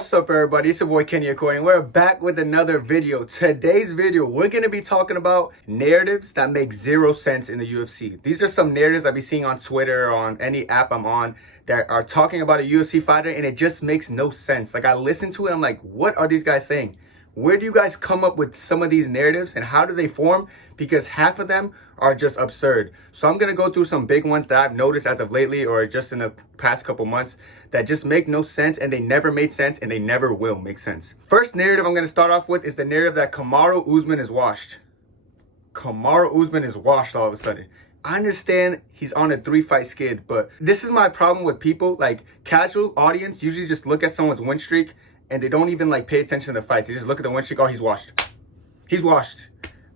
What's up, everybody? It's your boy Kenny Okoye, and we're back with another video. Today's video, we're going to be talking about narratives that make zero sense in the UFC. These are some narratives I've been seeing on Twitter or on any app I'm on that are talking about a UFC fighter, and it just makes no sense. Like, I listen to it, I'm like, what are these guys saying? Where do you guys come up with some of these narratives, and how do they form? Because half of them are just absurd. So I'm going to go through some big ones that I've noticed as of lately or just in the past couple months that just make no sense, and they never made sense, and they never will make sense. First narrative I'm going to start off with is the narrative that Kamaru Usman is washed. Kamaru Usman is washed all of a sudden. I understand he's on a 3-fight skid, but this is my problem with people. Like, casual audience usually just look at someone's win streak and they don't even like pay attention to the fights. They just look at the win streak. Oh, he's washed. He's washed.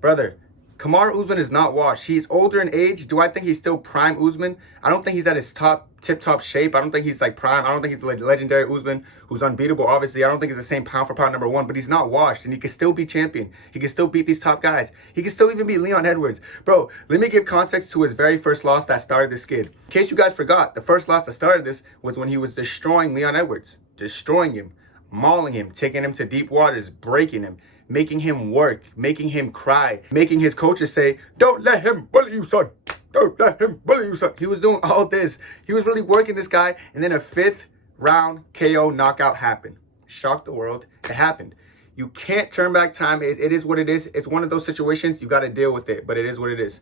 Brother, Kamaru Usman is not washed. He's older in age. Do I think he's still prime Usman? I don't think he's at his tip-top shape. I don't think he's like prime. I don't think he's like legendary Usman, who's unbeatable, obviously. I don't think he's the same pound for pound number one, but he's not washed, and he can still be champion. He can still beat these top guys. He can still even beat Leon Edwards. Bro, let me give context to his very first loss that started this skid. In case you guys forgot, the first loss that started this was when he was destroying Leon Edwards. Destroying him, mauling him, taking him to deep waters, breaking him, making him work, making him cry, making his coaches say, "Don't let him bully you, son. Don't let him bully you, son." He was doing all this. He was really working this guy, and then a 5th round KO knockout happened. Shocked the world. It happened. You can't turn back time. It is what it is. It's one of those situations. You got to deal with it, but it is what it is.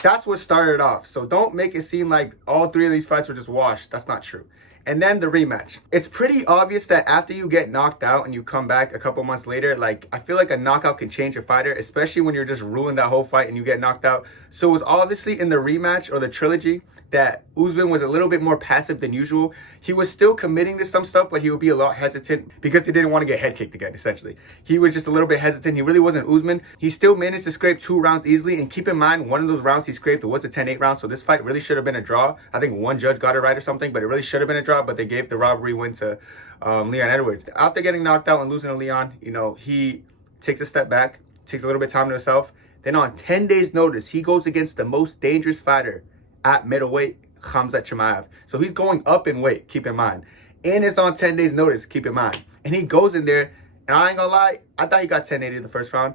That's what started off. So don't make it seem like all 3 of these fights were just washed. That's not true. And then the rematch. It's pretty obvious that after you get knocked out and you come back a couple months later, like, I feel like a knockout can change a fighter, especially when you're just ruling that whole fight and you get knocked out. So it was obviously in the rematch or the trilogy that Usman was a little bit more passive than usual. He was still committing to some stuff, but he would be a lot hesitant because he didn't want to get head kicked again, essentially. He was just a little bit hesitant. He really wasn't Usman. He still managed to scrape 2 rounds easily, and keep in mind, one of those rounds he scraped was a 10-8 round, so this fight really should have been a draw. I think one judge got it right or something, but it really should have been a draw, but they gave the robbery win to Leon Edwards. After getting knocked out and losing to Leon, you know, he takes a step back, takes a little bit of time to himself. Then on 10 days notice, he goes against the most dangerous fighter at middleweight, Khamzat Chimaev. So he's going up in weight, keep in mind. And it's on 10 days notice, keep in mind. And he goes in there, and I ain't gonna lie, I thought he got 10-8 in the first round.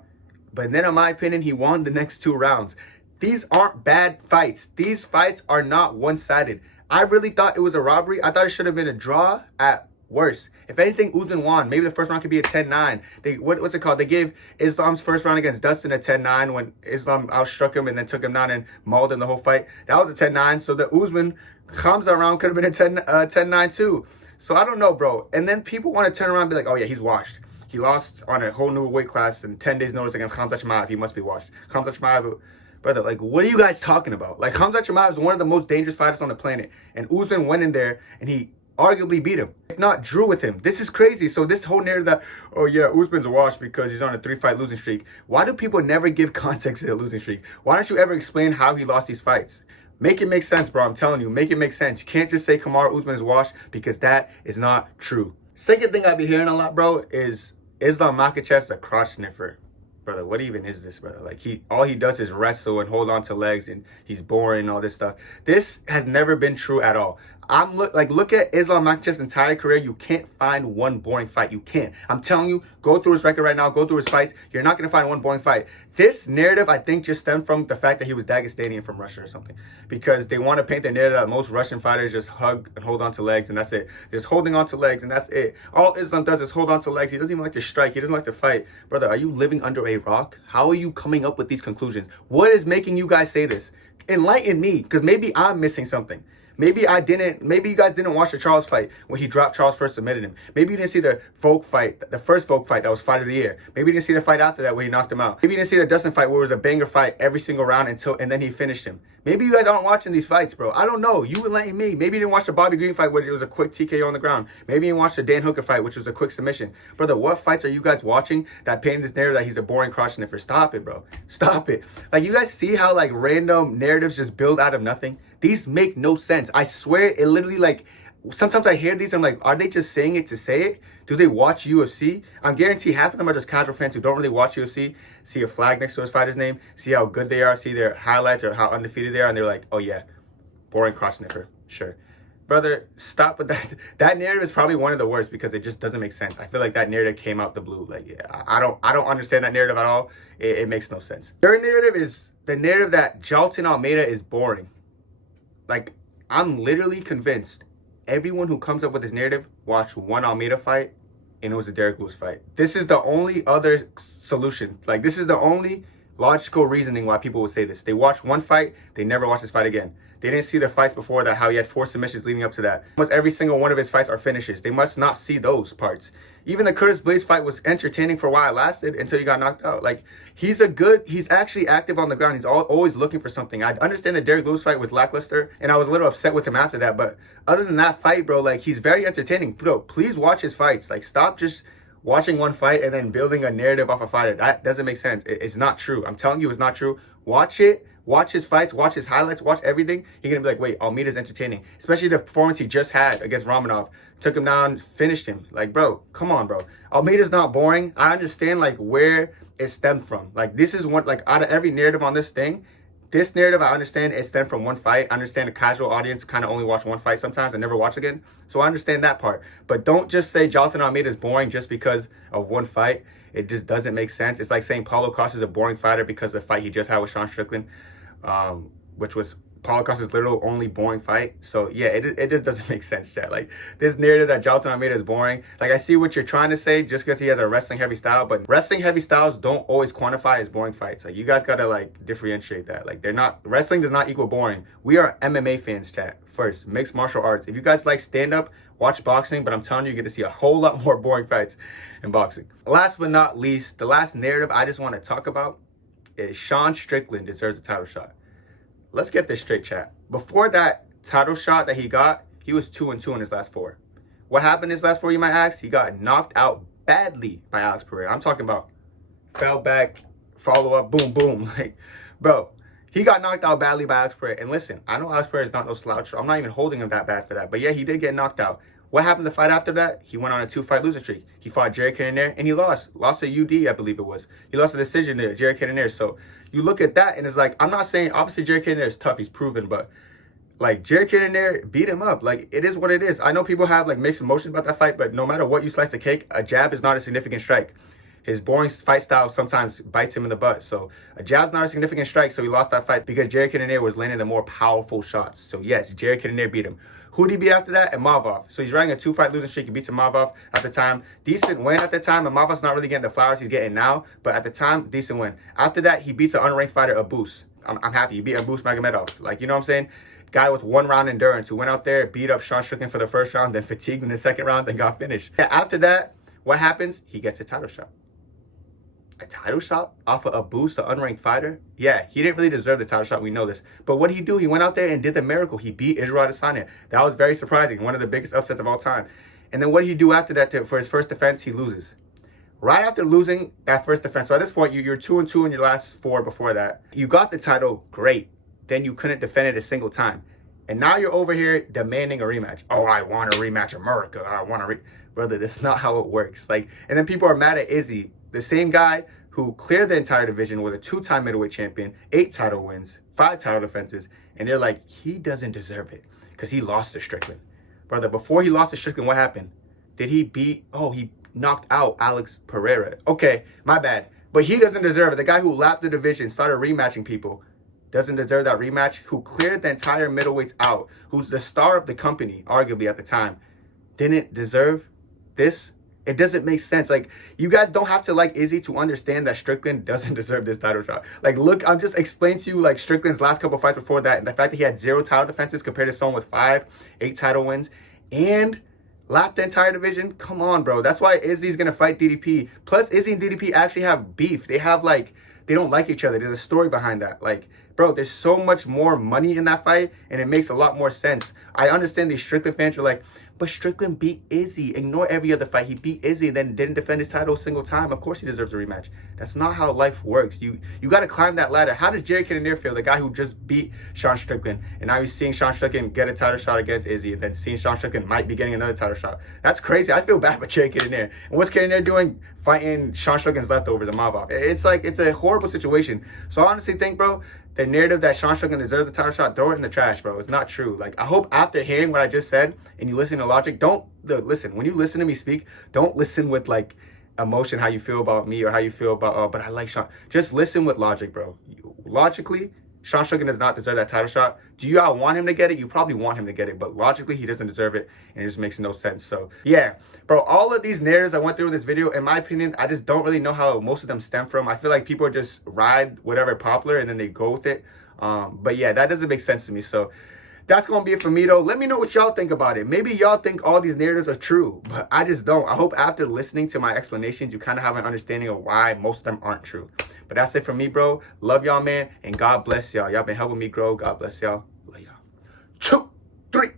But then, in my opinion, he won the next 2 rounds. These aren't bad fights. These fights are not one-sided. I really thought it was a robbery. I thought it should have been a draw at worst. If anything, Usman won. Maybe the first round could be a 10-9. What's it called? They gave Islam's first round against Dustin a 10-9 when Islam outstruck him and then took him down and mauled him the whole fight. That was a 10-9. So the Usman Khamzat round could have been a 10-9 too. So I don't know, bro. And then people want to turn around and be like, oh yeah, he's washed. He lost on a whole new weight class in 10 days notice against Khamzat Chimaev. He must be washed. Khamzat Chimaev, brother, like, what are you guys talking about? Like, Khamzat Chimaev is one of the most dangerous fighters on the planet. And Usman went in there and he arguably beat him, if not drew with him. This is crazy. So this whole narrative that, oh yeah, Usman's a wash because he's on a 3-fight losing streak. Why do people never give context to the losing streak? Why don't you ever explain how he lost these fights? Make it make sense, bro. I'm telling you, make it make sense. You can't just say Kamaru Usman is washed, because that is not true. Second thing I've been hearing a lot, bro, is Islam Makhachev's a crotch sniffer. Brother, what even is this, brother? Like, all he does is wrestle and hold on to legs, and he's boring and all this stuff. This has never been true at all. Look at Islam Makhachev's entire career. You can't find one boring fight. You can't. I'm telling you, go through his record right now, go through his fights. You're not going to find one boring fight. This narrative, I think, just stemmed from the fact that he was Dagestanian from Russia or something. Because they want to paint the narrative that most Russian fighters just hug and hold on to legs, and that's it. Just holding on to legs, and that's it. All Islam does is hold on to legs. He doesn't even like to strike. He doesn't like to fight. Brother, are you living under a rock? How are you coming up with these conclusions? What is making you guys say this? Enlighten me, because maybe I'm missing something. Maybe you guys didn't watch the Charles fight when he dropped Charles first, submitted him. Maybe you didn't see the Volk fight, the first Volk fight that was fight of the year. Maybe you didn't see the fight after that where he knocked him out. Maybe you didn't see the Dustin fight where it was a banger fight every single round and then he finished him. Maybe you guys aren't watching these fights, bro. I don't know. You enlighten me. Maybe you didn't watch the Bobby Green fight where it was a quick TKO on the ground. Maybe you didn't watch the Dan Hooker fight, which was a quick submission. Brother, what fights are you guys watching that paint this narrative that he's a boring crotch sniffer? Stop it, bro. Stop it. Like, you guys see how, like, random narratives just build out of nothing? These make no sense. I swear, it literally, like, sometimes I hear these, I'm like, are they just saying it to say it? Do they watch UFC? I'm guaranteed half of them are just casual fans who don't really watch UFC, see a flag next to his fighter's name, see how good they are, see their highlights or how undefeated they are, and they're like, oh yeah, boring crotch sniffer, sure. Brother, stop with that. That narrative is probably one of the worst because it just doesn't make sense. I feel like that narrative came out the blue. Like, yeah, I don't understand that narrative at all. It makes no sense. Third narrative is the narrative that Jailton Almeida is boring. Like, I'm literally convinced everyone who comes up with this narrative watched one Almeida fight and it was a Derrick Lewis fight. This is the only other solution. Like, this is the only logical reasoning why people would say this. They watched one fight, they never watched this fight again. They didn't see the fights before that, how he had 4 submissions leading up to that. Almost every single one of his fights are finishes. They must not see those parts. Even the Curtis Blades fight was entertaining for a while it lasted until he got knocked out. Like, he's actually active on the ground. He's always looking for something. I understand the Derrick Lewis fight was lackluster, and I was a little upset with him after that. But other than that fight, bro, like, he's very entertaining. Bro, please watch his fights. Like, stop just watching one fight and then building a narrative off a fighter. That doesn't make sense. It's not true. I'm telling you, it's not true. Watch it. Watch his fights, watch his highlights, watch everything. You're going to be like, wait, Almeida's entertaining. Especially the performance he just had against Romanov. Took him down, finished him. Like, bro, come on, bro. Almeida's not boring. I understand, like, where it stemmed from. Like, this is one, like, out of every narrative on this thing, this narrative, I understand it stemmed from one fight. I understand the casual audience kind of only watch one fight sometimes and never watch again. So I understand that part. But don't just say Jailton Almeida is boring just because of one fight. It just doesn't make sense. It's like saying Paulo Costa is a boring fighter because of the fight he just had with Sean Strickland. Which was Paulo Costa's literal only boring fight. So yeah, it just doesn't make sense, chat. Like, this narrative that Jailton Almeida is boring. Like, I see what you're trying to say just because he has a wrestling heavy style, but wrestling heavy styles don't always quantify as boring fights. Like, you guys gotta, like, differentiate that. Like, wrestling does not equal boring. We are MMA fans, chat. First, mixed martial arts. If you guys like stand-up, watch boxing, but I'm telling you, you're gonna see a whole lot more boring fights in boxing. Last but not least, the last narrative I just want to talk about is Sean Strickland deserves a title shot. Let's get this straight, chat. Before that title shot that he got, he was 2-2 in his last 4. What happened in his last 4, you might ask? He got knocked out badly by Alex Pereira. I'm talking about fell back, follow up, boom, boom. Like, bro, he got knocked out badly by Alex Pereira. And listen, I know Alex Pereira is not no slouch. I'm not even holding him that bad for that. But yeah, he did get knocked out. What happened the fight after that? He went on a 2-fight losing streak. He fought Jerry Cannonier and he lost. Lost to UD, I believe it was. He lost a decision to Jerry Cannonier. So you look at that and it's like, I'm not saying, obviously Jerry Cannonier is tough. He's proven, but like, Jerry Cannonier beat him up. Like, it is what it is. I know people have like mixed emotions about that fight, but no matter what you slice the cake, a jab is not a significant strike. His boring fight style sometimes bites him in the butt. So a jab's not a significant strike. So he lost that fight because Jerry Cannonier was landing the more powerful shots. So yes, Jerry Cannonier beat him. Who did he beat after that? And Mavov. So he's riding a 2-fight losing streak. He beats Mavov at the time. Decent win at the time. And Mavov's not really getting the flowers he's getting now. But at the time, decent win. After that, he beats an unranked fighter, Abus. I'm happy. He beat Abus Magomedov. Like, you know what I'm saying? Guy with 1-round endurance who went out there, beat up Sean Strickland for the first round, then fatigued in the second round, then got finished. After that, what happens? He gets a title shot. A title shot off of a boost, an unranked fighter? Yeah, he didn't really deserve the title shot. We know this. But what did he do? He went out there and did the miracle. He beat Israel Adesanya. That was very surprising. One of the biggest upsets of all time. And then what did he do after that for his first defense? He loses. Right after losing that first defense. So at this point, you're 2-2 in your last 4 before that. You got the title. Great. Then you couldn't defend it a single time. And now you're over here demanding a rematch. Oh, I want a rematch, America. I want a Brother, that's not how it works. Like, and then people are mad at Izzy. The same guy who cleared the entire division with a 2-time middleweight champion, 8 title wins, 5 title defenses, and they're like, he doesn't deserve it because he lost to Strickland. Brother, before he lost to Strickland, what happened? Did he beat, he knocked out Alex Pereira. Okay, my bad. But he doesn't deserve it. The guy who lapped the division, started rematching people, doesn't deserve that rematch, who cleared the entire middleweights out, who's the star of the company, arguably at the time, didn't deserve this. It doesn't make sense. Like, you guys don't have to like Izzy to understand that Strickland doesn't deserve this title shot. Like, look, I'm just explaining to you, like, Strickland's last couple fights before that, and the fact that he had 0 title defenses compared to someone with 5, 8 title wins, and lapped the entire division. Come on, bro. That's why Izzy's gonna fight DDP. Plus, Izzy and DDP actually have beef. They have, like, they don't like each other. There's a story behind that. Like, bro, there's so much more money in that fight, and it makes a lot more sense. I understand these Strickland fans are like, but Strickland beat Izzy. Ignore every other fight. He beat Izzy and then didn't defend his title a single time. Of course he deserves a rematch. That's not how life works. You got to climb that ladder. How does Jerry Cannonier feel? The guy who just beat Sean Strickland. And now he's seeing Sean Strickland get a title shot against Izzy. And then seeing Sean Strickland might be getting another title shot. That's crazy. I feel bad for Jerry Cannonier. And what's Cannonier doing? Fighting Sean Strickland's leftovers, the Mavov. It's like, it's a horrible situation. So I honestly think, bro, the narrative that Sean Strickland deserves a title shot, throw it in the trash, bro. It's not true. Like, I hope after hearing what I just said and you listen to logic, listen. When you listen to me speak, don't listen with like emotion, how you feel about me or how you feel about, but I like Sean. Just listen with logic, bro. Logically, Sean Strickland does not deserve that title shot. Do you all want him to get it? You probably want him to get it, but logically, he doesn't deserve it, and it just makes no sense. So, yeah, bro, all of these narratives I went through in this video, in my opinion, I just don't really know how most of them stem from. I feel like people just ride whatever popular, and then they go with it. But, yeah, that doesn't make sense to me. So, that's going to be it for me, though. Let me know what y'all think about it. Maybe y'all think all these narratives are true, but I just don't. I hope after listening to my explanations, you kind of have an understanding of why most of them aren't true. But that's it for me, bro. Love y'all, man, and God bless y'all. Y'all been helping me grow. God bless y'all. Love y'all. 2, 3.